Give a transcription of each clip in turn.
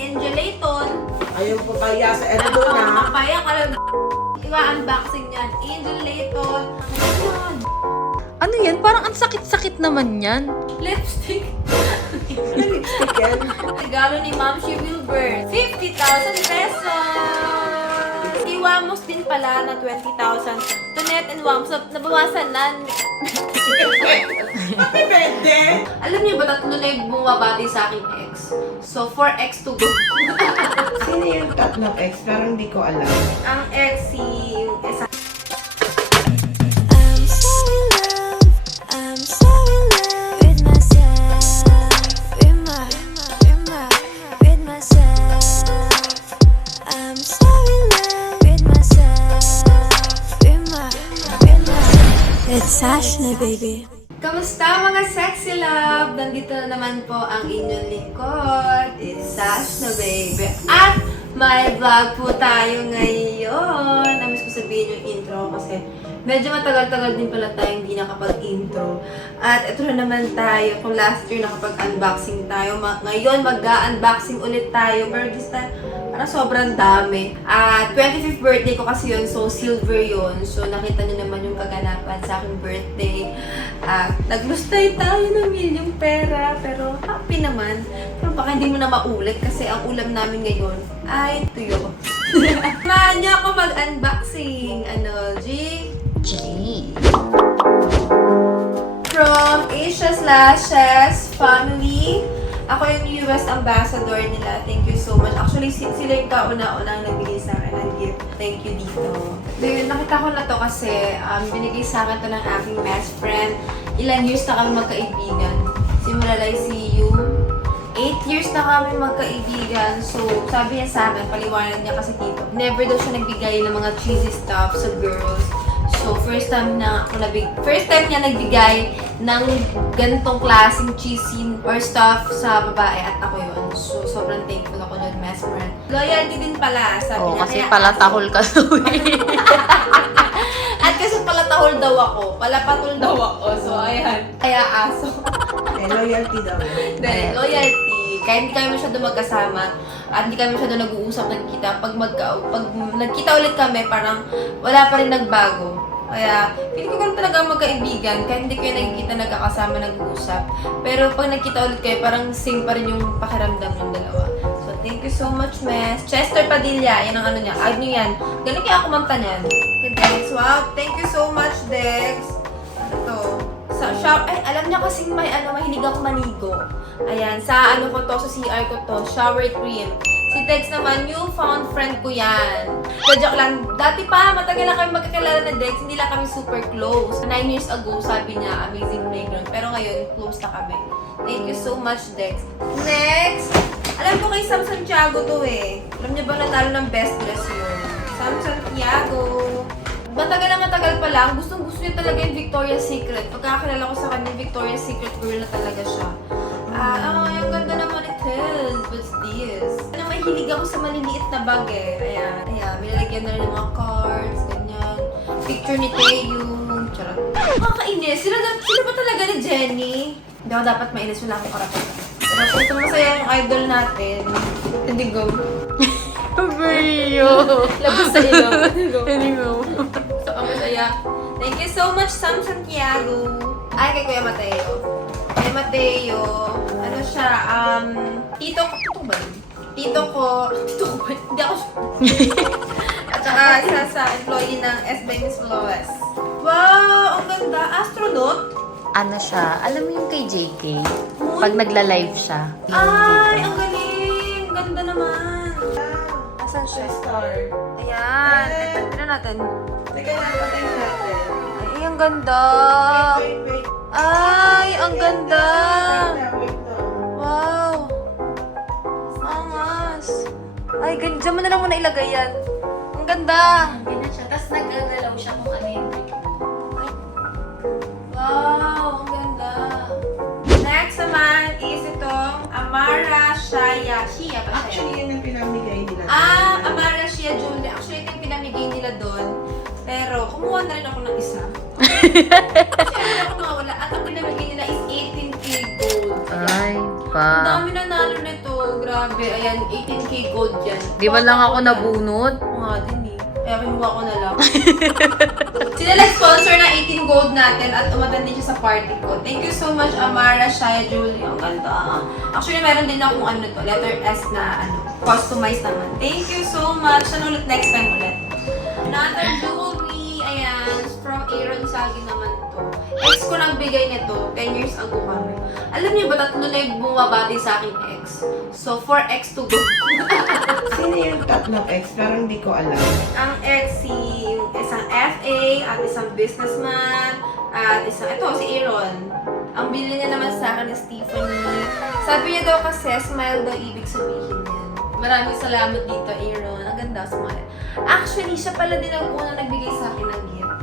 Angel Layton. Ayaw po kaya sa ano na. Papaya ka lang. Iwa-unboxing yan. Angel Layton. Ayan. Ano yan? Parang ang sakit-sakit naman yan. Lipstick. Lipstick yan. Regalo ni Ma'am She Wilbur. 50,000 pesos! Iwamos din pala na 20,000. Tonet and Wams, nabawasan na. Pati pwede. Alam niyo ba, tatlo na yung bumabati sa akin ex. So, 4x to go. Sino yung tatlong ex? Parang hindi ko alam. Ang ex, si yung isa. I'm so in love, I'm so in love with myself, with myself. I'm so in love with myself, It's Ashna, baby. Kamusta mga sexy love? Nandito na naman po ang inyong lingkod. It's Ashna, baby. At may vlog po tayo ngayon. Namiss ko sabihin yung intro kasi medyo matagal-tagal din pala tayo hindi nakapag-intro. At ito na naman tayo. Kung last year nakapag-unboxing tayo, ngayon mag-unboxing ulit tayo. Pero this time, parang sobrang dami. At 25th birthday ko kasi yun, so silver yun. So nakita niyo naman yung kaganapan sa aking birthday. At naglustay tayo ng milyong pera. Pero happy naman. Pero baka hindi mo na maulit kasi ang ulam namin ngayon ay tuyo. Samahan niyo ako mag-unboxing. Ano, G? G. From Asia Slashes Family. Ako yung US ambassador nila. Thank you so much. Actually, sila yung kauna-unang nagbigay sa akin ng gift. Thank you dito. Then, nakita ko na to kasi binigay sa akin to ng aking best friend. Ilang years na kami magkaibigan. Simula like CU. 8 years na kami magkaibigan. So, sabi niya sa akin, paliwanag niya kasi dito, never daw siya nagbigay ng mga cheesy stuff sa girls. So, first time niya nagbigay ng ganitong klaseng cheesy or stuff sa babae at ako yun. So, sobrang thankful ako doon, best friend. Loyalty din pala, sabi Oo, niya. kasi kaya pala aso. tahol ka sa At kasi pala tahol daw ako. Palapatul daw ako. So, ayan. Kaya aso. Eh, loyalty daw. Dahil loyalty. Kaya hindi kami masyado magkasama at hindi kami masyado nag-uusap, nagkita. Pag nagkita ulit kami, parang wala pa rin nagbago. Kaya, hindi ko ganun talaga magkaibigan. Kaya hindi kayo nagkita, nagkakasama, nag-uusap. Pero pag nagkita ulit kayo, parang same pa rin yung pakiramdam ng dalawa. So, thank you so much, Mes. Chester Padilla, yan ang ano niya. Ano yan? Galing kaya ako kumanta niyan. Okay, Dex. Wow, thank you so much, Dex. Ano to? Alam niya kasing mahilig ako manigo. Ayan, sa ano ko to, sa CR ko to, shower cream. Si Dex naman, newfound friend ko yan. So, joke lang, dati pa, matagal na kami magkakilala na Dex, hindi lang kami super close. 9 years ago, sabi niya, amazing playground. Pero ngayon, close na kami. Thank you so much, Dex. Next! Alam ko kay Sam Santiago to eh. Alam niya ba natalo ng best dress yun? Sam Santiago. Matagal pa lang, gustong-gusto niya talaga yung Victoria's Secret. Pagkakilala ko sa kanya, Victoria's Secret girl na talaga siya. Yung ganda naman it is. What's this? Mahilig ako sa maliliit na bag eh. Ayan, nilalagyan na rin ng mga cards, ganyan. Picture ni Taeyong, charot. Nakakainis. Sila ba talaga ni Jenny? Hindi ako dapat mainis, wala akong karapatan. Pero kung ito masaya yung idol natin, hindi go. Mario. Labas sa ilo. Hindi mo. So, masaya. Thank you so much, Sam Santiago. Ay, kay Kuya Mateo. Kuya Mateo, ano siya, tito ko ba yun? Tito ko ba? Hindi ako At saka isa sa employee ng SB Miss Lois. Wow, ang ganda. Astronaut? Ano siya? Alam mo yung kay JK? Pag nagla-live siya. Ay, ang galing. Ganda naman. Asan siya? Star. Ayan. Tignan natin. Teka na, patay na natin. Ay, ang ganda. Wait. Ay, ang ganda. Wait na. Wow. Angas. Ay, dyan mo na lang muna ilagay yan. Ang ganda. Ganyan siya. Tapos nagagalaw siya kung ano yung Wow, ang ganda. Next naman is itong Amara Shia. Shia ba siya? Actually, yun yung pinamigay nila. Amara Shia Jewelry. Actually, ito yung pinamigay nila doon. Pero, kumuha na rin ako ng isa. Kasi ako mawala. At ang pinamigay nila is 18K gold. Ay, Ang pa. dami na nalo nito. Grabe. Ayan, 18K gold yan. Di ba lang ako Yan. nabunot? Oo nga din eh. Kaya kinuha ko na lang. Sila nag-sponsor na 18 gold natin at umatan din siya sa party ko. Thank you so much, Amara, Shaya, Julie. Ang ganda. Actually, meron din akong ano to, letter S na ano, customized naman. Thank you so much. Ano ulit next time ulit? Another jewelry. Ayan, from Aaron Sagi naman to. Ex ko nagbigay nito. 10 years ago kami. Alam niyo ba, tatlo na yung bumabati sa akin ex. So, 4X to go. Sino yung tatlong ex? Parang hindi ko alam. Ang ex, yung isang FA, at isang businessman, at isang, ito, si Aaron. Ang bili niya naman sa akin is Tiffany. Sabi niya daw kasi, smile daw ibig sabihin yan. Maraming salamat dito, Aaron. Ang ganda, smile. Actually, siya pala din ang unang nagbigay sa akin ng gift.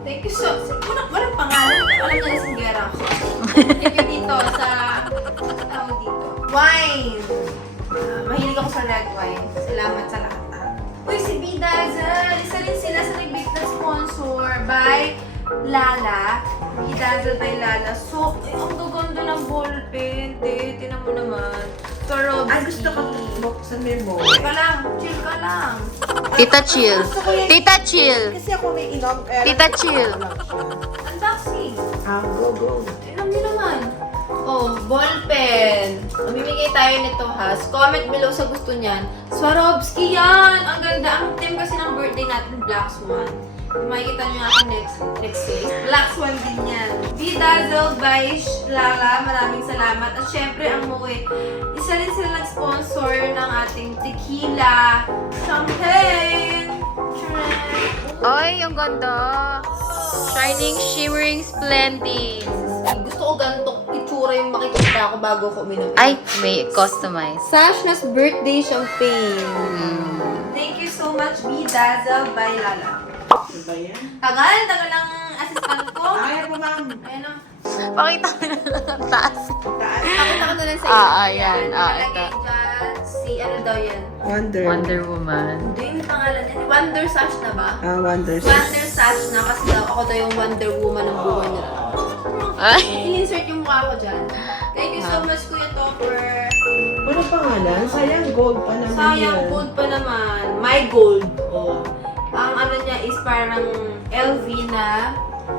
Thank you so much. Walang pangalan. Alam niya na singgera ako. Thank you dito sa tawag dito. Wine! Mahilig ako sa red wine. Salamat sa lahat. Uy, si B-Dazzle! Isa rin sila sa nagbigay na sponsor by Lala. B-Dazzle by Lala. So, ang gaganda ng ballpen. Tinan mo naman. Swarovski. Gusto ko buksan mo yung Ka lang. Chill ka lang. Tita chill. Tita chill. Kasi ako may inom. Tita chill. Unboxing. Go. Alam niyo naman. Oh, ballpen. Mamimigay tayo nito, has. Comment below sa gusto niyan. Swarovski yan! Ang ganda. Ang theme kasi ng birthday natin, Black Swan. Makikita niyo ako next day. Black Swan din yan. B-Dazzle by Lala. Maraming salamat. At syempre, ang Moe. Isa rin sila nag-sponsor ng ating tequila champagne. Ay, ang ganda. Shining, shimmering, splendid. Gusto ko ganitong itsura yung makikita ko bago ko uminom. Ay, may customize. Sashna's birthday champagne. Thank you so much, B-Dazzle by Lala. Ano ba yan? Tagal lang assistant ko. Ay, po ma'am. Ayun o. Pakita ko na lang ang taas. Taas. Pakita ko na lang sa inyo. Ayan. Nakalagay Ito. dyan si ano daw yan. Wonder. Woman. Hindi yung pangalan niya. Wonder Sash na ba? Wonder. Wonder Sash na kasi daw ako daw yung Wonder Woman ng buhay niya. Ay. I-insert yung mukha ko dyan. Thank you so much, Kuya Topper. Ano pangalan? Sayang gold pa naman Sayang, yan. gold pa naman. My gold. Oh. Ang ano niya is parang LV na.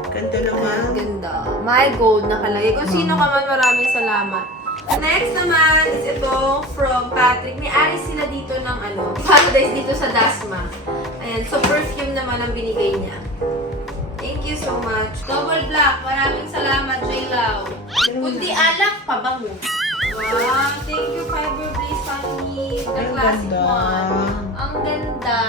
Ganda Ang naman. ganda. My gold nakalagay. Kung sino ka man, maraming salamat. Next naman is ito from Patrick. May aris sila dito ng ano, paradise dito sa Dasma. Ayan. So, perfume naman ang binigay niya. Thank you so much. Double Black. Maraming salamat, J. Lau. Kundi alak, pabango. Wow. Thank you, Fiber Blaze Family. The Ang classic ganda. one. Ang ganda.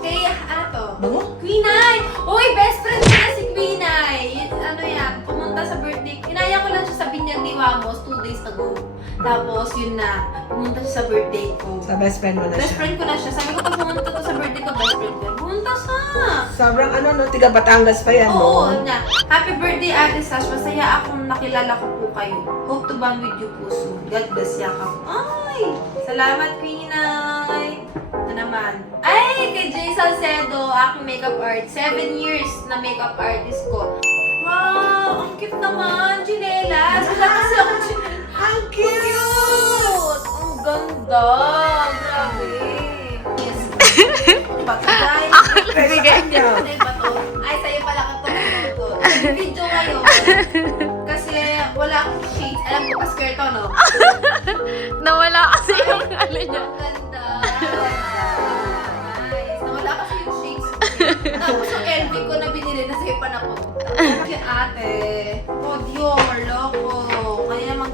Kay, ano to? Bango? Queen Ay! Uy, best friend ko na si Queen Ay! Ano yan, pumunta sa birthday. Inaya ko lang siya sa Binyag ni Wamos 2 days ago. Tapos, yun na, pumunta siya sa birthday ko. Sa best friend mo na Best siya. friend ko na siya. Sabi ko, pag pumunta to sa birthday ko, best friend ko. Pumunta siya! Sobrang ano, no? Tiga Batangas pa yan, Oo, no? na. Happy birthday, Ate Sash. Masaya akong nakilala ko po kayo. Hope to bond with you po soon. God bless, yakap. Ay! Salamat, Queen Ay! Ito naman. Ay! Kay Jay Salcedo, aking makeup art. 7 years na makeup artist ko. Wow! Ang cute naman! Ginelas! Wala kasi ako ginelas. Ang cute! Ang ganda! Grabe! Yes. Pagkagay. Bigay niya. Ano ba to? Ay, sa'yo pala ka to. Video ngayon. Kasi wala akong shades. Alam ko, pa-skirt to, no? Nawala kasi yung ano niya. Ang ganda. Nice. Nawala kasi yung shades. Tapos yung LV ko na binili na sa'yo pa na po. Si ate. Oh, Dior. Loko. Kaya naman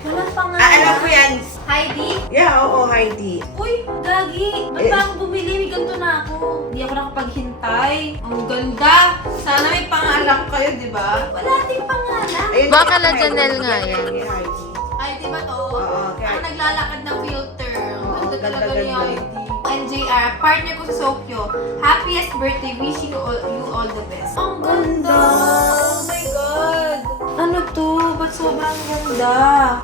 walang pangalan. Alam ko yan. Heidi? Yeah, oo, Heidi. Uy, Gagi! Ba't ba ako bumili? May ganito na ako. Hindi ako nakapaghintay. Ang ganda! Sana may pangalan kayo, di ba? Wala ding pangalan. Ayun, Baka kay na Heidi. Janelle nga yan. Kay Heidi. Ay, di ba to? Oo, kaya- Ang naglalakad ng filter. Ang Oo, ganda talaga ganda, ni ganda. Heidi. NJR, partner ko sa Sokyo. Happiest birthday. Wishing you all the best. Ang ganda! Oh my God! Ano to? Ba't sobrang ganda?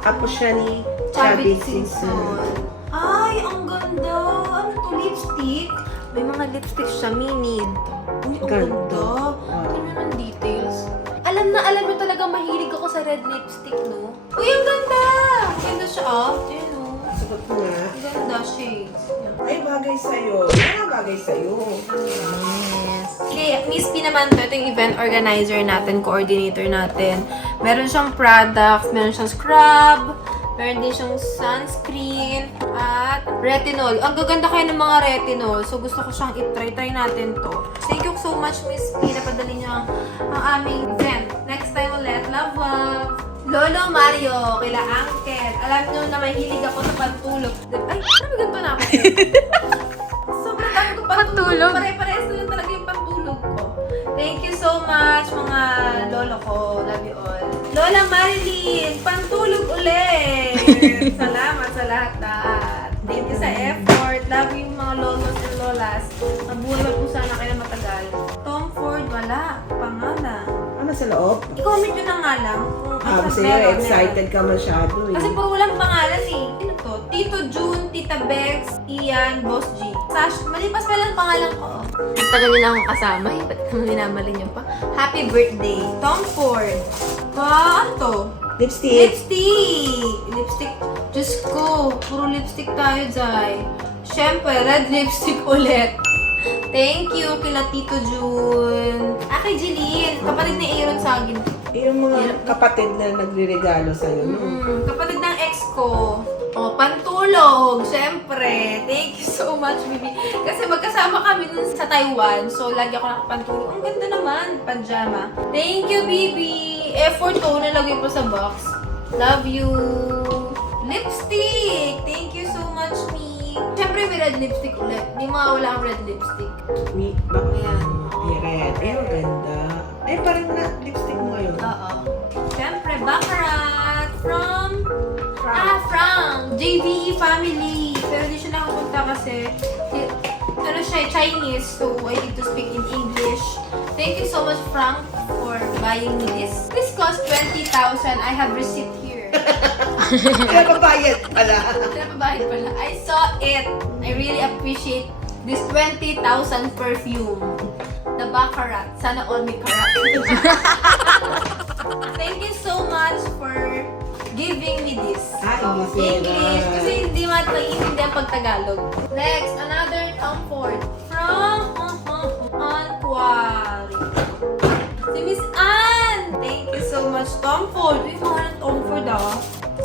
Ako siya ni Chavit Chavit Simpson. Simpson. Ay, ang ganda! Ano to? Lipstick? May mga lipstick siya, mini. Uy, ang Ganda. ganda. Tingnan ang details. Alam na alam mo talaga mahilig ako sa red lipstick, no? Uy, ang ganda! Ganda siya, ah. Ayan, oh. Sukat mo nga. Ang ganda, shades. Ay, bagay sa'yo. Yan ang bagay sa'yo. Yes. Okay, Miss P naman to. Ito yung event organizer natin, coordinator natin. Meron siyang products, meron siyang scrub, meron din siyang sunscreen, at retinol. Ang gaganda kayo ng mga retinol. So, gusto ko siyang itry. Try natin to. Thank you so much, Miss P. Napadali niyo ang aming event. Next time ulit. Love, love. Lolo Mario, kila Uncle. Alam niyo na mahilig ako sa pantulog. Ay, sabi ganito na ako. Sobrang dami ko pantulog. Pare-parehas na lang talaga yung pantulog ko. Thank you so much, mga lolo ko. Love you all. Lola Marilyn, pantulog ulit. Salamat sa lahat. Thank you sa effort. Love you mga lolos and lolas. Mabuhay pa po sana kayo matagal. Tom Ford, wala. Pangalan. Ano sa loob? I-comment nyo na nga lang kung Kasi meron, excited ka masyado eh. kasi puro walang pangalan eh. Sino to? Tito June, Tita Bex, Ian, Boss G. Sash, malipas pa lang pangalan ko. Ang tagal nila akong kasama eh. Ba't naman minamali nyo pa? Happy birthday, Tom Ford. Ano to? Lipstick. Lipstick! Lipstick. Diyos ko, puro lipstick tayo, Jai. Siyempre, red lipstick ulit. Thank you kila Tito June. Kay Jeline, kapatid ni Aaron Sagin. Yung mga kapatid na nagre-regalo sa'yo, no? Kapatid ng ex ko. O, pantulog, syempre. Thank you so much, baby. Kasi magkasama kami dun sa Taiwan. So, lagi ako nakapantulog. Ang ganda naman, pajama. Thank you, baby. Effort ko, nalagay pa sa box. Love you. Lipstick. Thank you so much, me. Syempre, may red lipstick ulit. Hindi mawawala ang red lipstick. Ayan. May red. Ay, ang ganda. Ay, parang na lipstick mo ngayon. Oo. Syempre, Baccarat from JVE family. Pero di siya nakapunta kasi ano siya, Chinese. So, I need to speak in English. Thank you so much, Frank, for buying me this. This cost 20,000. I have receipt here. Pinapabayad pala. Pinapabayad pala. I saw it. I really appreciate this 20,000 perfume. The Baccarat. Sana all may karat. Thank you so much for giving me this. English. Kasi hindi maiintindihan pag Tagalog. Next, another Tom Ford. From Anquari. Si Miss Ann! Thank you so much, Tom Ford. Uy, mga ng Tom Ford ah.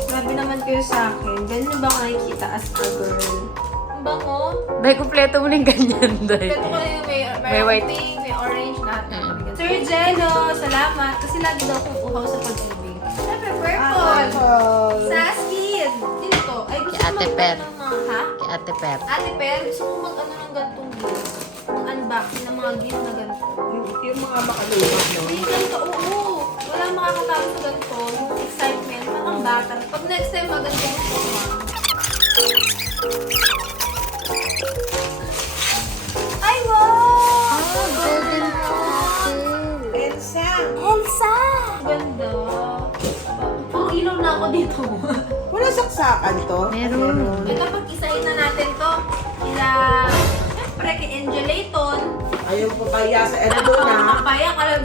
Grabe naman kayo sa akin. Ganyan ba ako nakikita as a girl? Ang bango. Dahil kumpleto mo na yung ganyan, Day. Ito ko na yung May white. pink, may orange, lahat na. Sir Jello, salamat. Kasi lagi daw akong uhaw sa pag-ibig. Siyempre, purple. Saskin. Sino to? Ay, gusto Kay Ate ko Per. mag-ano ng mga, ha? Kay Ate Per. Ate Per, gusto ko mag-ano ng gantong gift. Unboxing ng mga gift na ganito. Yung mga makaluwag, no? Yung ganito, oo. Wala makakatalo sa ganito. Yung excitement, parang bata. Pag next time, maganda yung forma. Ay, wow! Golden Elsa! Elsa! Ganda. Puro ilaw na ako dito. Wala saksakan to? Meron. Ito, pag-isahin na natin to. Siyempre, kay Angel Layton. Ayaw po kaya sa ano doon, ha? Mapaya ka lang.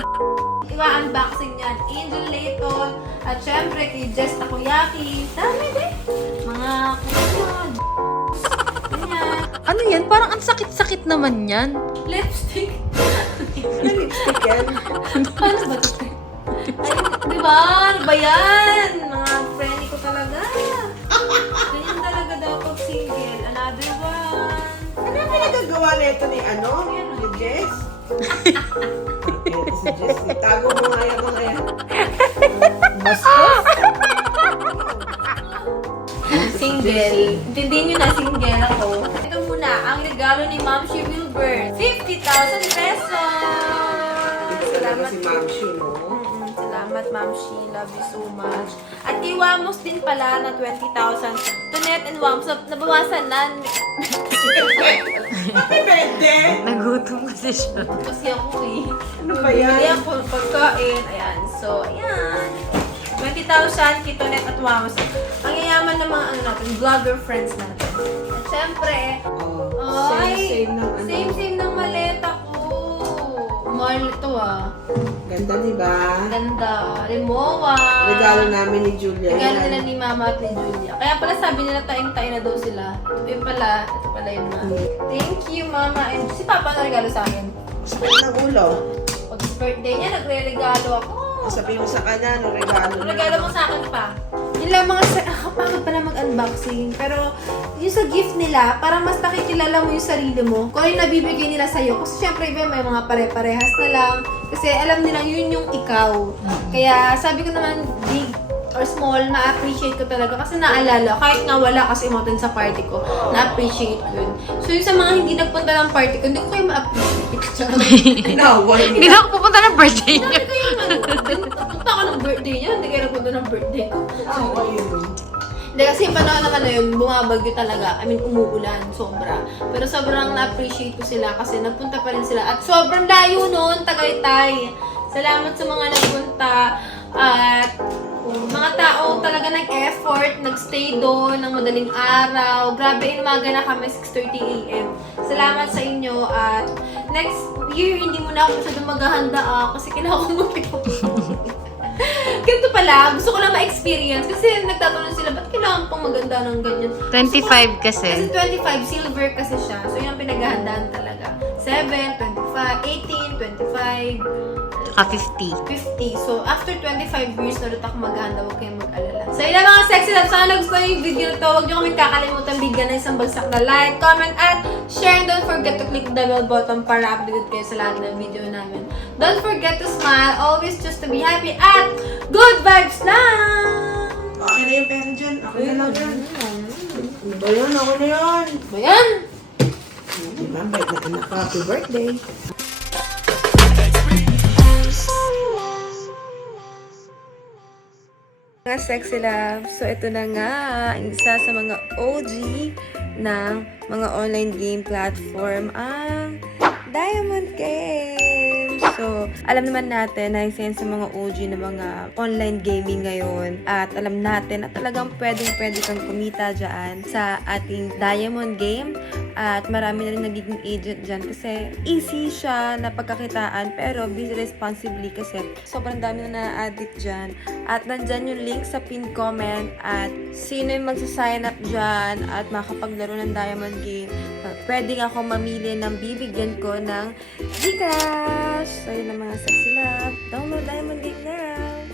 Iwa-unboxing yan. Angel Layton. At syempre, kay Jess Takoyaki. Dami din. Mga kusunod. Ganyan. Ano yan? Parang ang sakit-sakit naman yan. Lipstick. Ano lipstick yan? Paano ba ito? Ay, di ba? Ano ba yan? Mga friendly ko talaga. Ganyan talaga daw pag single. Another one. Ano ang pinagagawa na ito ni ano? Ni Jess? Ito si Jess. Itago mo nga yan mga yan. Bastos? Single. Intindihin nyo na, single ako. Ito muna, ang regalo ni Ma'am Shi Wilbur. 50,000 pesos! Salamat Si Ma'am Shi, no? Salamat, Ma'am Shi. Love you so much. At kay Wamos din pala na 20,000. Tunet and Wamos, nabawasan na. Happy birthday! Nagutom kasi siya. Kasi ako eh. Ano ba yan? Bumili ako ng pagkain. Ayan. So, ayan. 20,000 kay Tunet at Wamos. Ang yayaman ng mga ano natin, vlogger friends natin. At syempre, Oh, ay, same ng ano. same ng maleta ko. Mahal ito ah. Ganda, di ba? Ganda. Rimowa. Regalo namin ni Julia. Regalo yan. nila ni Mama at ni Julia. Kaya pala sabi nila taing-tayo na daw sila. Ito pala yun ma. Thank you Mama. And si Papa na regalo sa akin. Sakit ng ulo. Pag birthday niya, nagre-regalo ako. Sabihin mo sa kanya, ano regalo? Ang regalo mo sa akin pa. Yun lang mga nakakapagod pala mag-unboxing. Pero yung sa gift nila, parang mas nakikilala mo yung sarili mo. Kung ano yung nabibigay nila sa'yo. Kasi syempre iba may mga pare-parehas na lang. Kasi alam nila yun yung ikaw. Kaya sabi ko naman, big or small, ma-appreciate ko talaga. Kasi naalala, kahit nga wala kasi umutin sa party ko, na-appreciate ko yun. So yung sa mga hindi nagpunta ng party ko, hindi ko kayo ma-appreciate. Nawal. Hindi na ako pupunta ng birthday niya. Sabi ko yung punta ako ng birthday niya, hindi kayo nagpunta ng birthday ko. Nawal yun. Hindi kasi yung panahon naman na yun, bumabagyo talaga. I mean, umuulan, sobra. Pero sobrang na-appreciate ko sila kasi nagpunta pa rin sila. At sobrang layo noon, Tagaytay. Salamat sa mga nagpunta. At mga tao talaga nag-effort, nag-stay doon ng madaling araw. Grabe, inumaga na kami, 6:30 a.m. Salamat sa inyo. At next year, hindi mo na ako masyadong maghahanda kasi kailangan ko ganito pala, gusto ko lang ma-experience kasi nagtatanong sila, ba't kailangan pang maganda ng ganyan? 25 Kasi kasi. 25, silver kasi siya. So, yung pinaghahandaan talaga. 7, 25, 18, 25, Saka 50. 50. So, after 25 years na ulit ako maghahanda, huwag kayong mag-alala. So, yun lang mga sexy love. Sana nagustuhan yung video na to. Huwag niyo kaming kakalimutan bigyan ng isang bagsak na like, comment, at share. And don't forget to click the bell button para updated kayo sa lahat ng video namin. Don't forget to smile. Always just to be happy at good vibes lang! Okay na yung pera dyan. Okay na lang yan. Ano ba yun? Okay na yun. Ba yan? Diba? Bait na anak. Happy birthday. I'm so in love. Mga sexy love, so ito na nga, ang isa sa mga OG ng mga online game platform, ang Diamond Games. So, alam naman natin na isa yan sa mga OG na mga online gaming ngayon. At alam natin na talagang pwede kang kumita dyan sa ating Diamond Game. At marami na rin nagiging agent dyan kasi easy siya na pagkakitaan pero be responsibly kasi sobrang dami na na-addict dyan. At nandyan yung link sa pinned comment at sino yung magsasign up dyan at makapaglaro ng Diamond Game. Pwede nga akong mamili ng bibigyan ko ng Gcash. So yun ang mga sexy love. Download Diamond Game na!